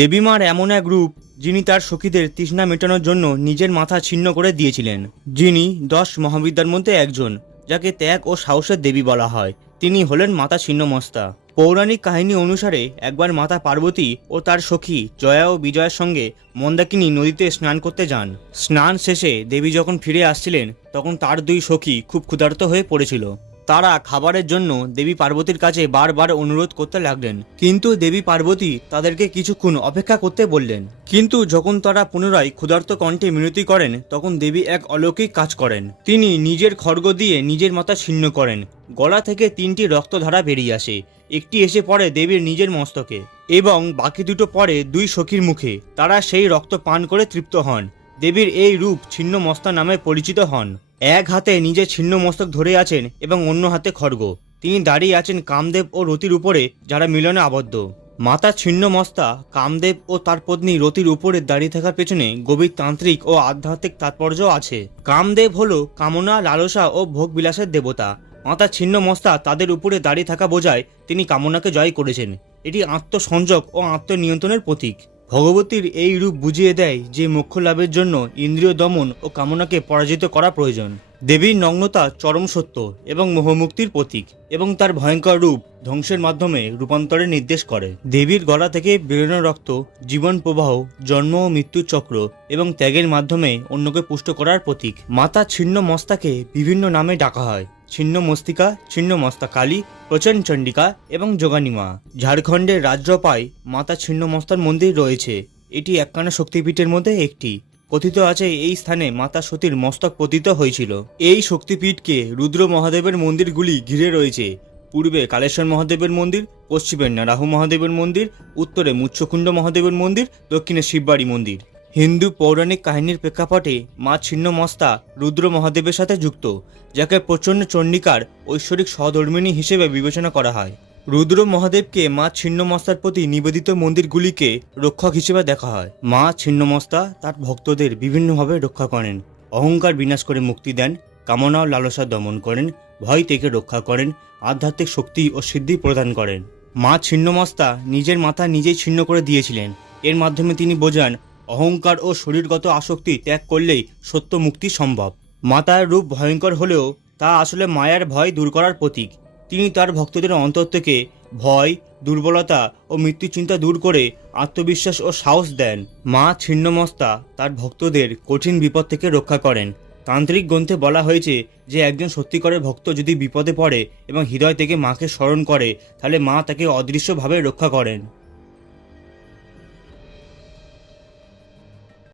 দেবীমার এমন এক রূপ যিনি তার সখীদের তৃষ্ণা মেটানোর জন্য নিজের মাথা ছিন্ন করে দিয়েছিলেন। যিনি দশ মহাবিদ্যার মধ্যে একজন, যাকে ত্যাগ ও সাহসের দেবী বলা হয়। তিনি হলেন মাতা ছিন্নমস্তা। পৌরাণিক কাহিনী অনুসারে একবার মাতা পার্বতী ও তার সখী জয়া ও বিজয়ের সঙ্গে মন্দাকিনী নদীতে স্নান করতে যান। স্নান শেষে দেবী যখন ফিরে আসছিলেন, তখন তার দুই সখী খুব ক্ষুধার্ত হয়ে পড়েছিল। তারা খাবারের জন্য দেবী পার্বতীর কাছে বারবার অনুরোধ করতে লাগলেন। কিন্তু দেবী পার্বতী তাদেরকে কিছুক্ষণ অপেক্ষা করতে বললেন। কিন্তু যখন তারা পুনরায় ক্ষুধার্ত কণ্ঠে মিনতি করেন, তখন দেবী এক অলৌকিক কাজ করেন। তিনি নিজের খড়গ দিয়ে নিজের মাথা ছিন্ন করেন। গলা থেকে তিনটি রক্তধারা বেরিয়ে আসে। একটি এসে পড়ে দেবীর নিজের মস্তকে। এবং বাকি দুটো পরে দুই সখীর মুখে। তারা সেই রক্ত পান করে তৃপ্ত হন। দেবীর এই রূপ ছিন্ন মস্তা নামে পরিচিত হন। এক হাতে নিজের ছিন্ন মস্তক ধরে আছেন এবং অন্য হাতে খড়গ। তিনি দাঁড়িয়ে আছেন কামদেব ও রতির উপরে, যারা মিলনে আবদ্ধ। মাতা ছিন্ন মস্তা, কামদেব ও তার পত্নী রতির উপরে দাঁড়িয়ে থাকার পেছনে গভীর তান্ত্রিক ও আধ্যাত্মিক তাৎপর্য আছে। কামদেব হলো কামনা, লালসা ও ভোগ বিলাসের দেবতা। মাতা ছিন্ন মস্তা তাদের উপরে দাঁড়িয়ে থাকা বোঝায় তিনি কামনাকে জয় করেছেন। এটি আত্মসংযোগ ও আত্মনিয়ন্ত্রণের প্রতীক। ভগবতীর এই রূপ বুঝিয়ে দেয় যে মোক্ষ লাভের জন্য ইন্দ্রিয় দমন ও কামনাকে পরাজিত করা প্রয়োজন। দেবীর নগ্নতা চরম সত্য এবং মোহমুক্তির প্রতীক এবং তার ভয়ঙ্কর রূপ ধ্বংসের মাধ্যমে রূপান্তরের নির্দেশ করে। দেবীর গলা থেকে বেরোনো রক্ত, জীবন প্রবাহ, জন্ম ও মৃত্যুর চক্র এবং ত্যাগের মাধ্যমে অন্যকে পুষ্ট করার প্রতীক। মাতা ছিন্ন মস্তাকে বিভিন্ন নামে ডাকা হয়। ছিন্ন মস্তিকা, ছিন্ন মস্তা কালী, প্রচণ্ড চণ্ডিকা এবং যোগানিমা ঝাড়খণ্ডের রাজ্যপায় মাতা ছিন্ন মস্তার মন্দির রয়েছে। এটি একখানা শক্তিপীঠের মধ্যে একটি। কথিত আছে, এই স্থানে মাতা সতীর মস্তক পতিত হয়েছিল। এই শক্তিপীঠকে রুদ্র মহাদেবের মন্দিরগুলি ঘিরে রয়েছে। পূর্বে কালেশ্বর মহাদেবের মন্দির, পশ্চিমে নারাহু মহাদেবের মন্দির, উত্তরে মুচ্ছকুণ্ড মহাদেবের মন্দির, দক্ষিণে শিববাড়ি মন্দির। হিন্দু পৌরাণিক কাহিনীর প্রেক্ষাপটে মা ছিন্নমস্তা রুদ্র মহাদেবের সাথে যুক্ত, যাকে প্রচণ্ড চণ্ডিকার ঐশ্বরিক সহধর্মিণী হিসেবে বিবেচনা করা হয়। রুদ্র মহাদেবকে মা ছিন্নমস্তার প্রতি নিবেদিত মন্দিরগুলিকে রক্ষক হিসেবে দেখা হয়। মা ছিন্নমস্তা তার ভক্তদের বিভিন্নভাবে রক্ষা করেন। অহংকার বিনাশ করে মুক্তি দেন, কামনা ও লালসা দমন করেন, ভয় থেকে রক্ষা করেন, আধ্যাত্মিক শক্তি ও সিদ্ধি প্রদান করেন। মা ছিন্নমস্তা নিজের মাথা নিজেই ছিন্ন করে দিয়েছিলেন। এর মাধ্যমে তিনি বোঝান, অহংকার ও শরীরগত আসক্তি ত্যাগ করলেই সত্য মুক্তি সম্ভব মাতার রূপ ভয়ঙ্কর হলেও তা আসলে মায়ার ভয় দূর করার প্রতীক। তিনি তার ভক্তদের অন্তর থেকে ভয়, দুর্বলতা ও মৃত্যুচিন্তা দূর করে আত্মবিশ্বাস ও সাহস দেন। মা ছিন্নমস্তা তার ভক্তদের কঠিন বিপদ থেকে রক্ষা করেন। তান্ত্রিক গ্রন্থে বলা হয়েছে যে, একজন সত্যিকারের ভক্ত যদি বিপদে পড়ে এবং হৃদয় থেকে মাকে স্মরণ করে, তাহলে মা তাকে অদৃশ্যভাবে রক্ষা করেন।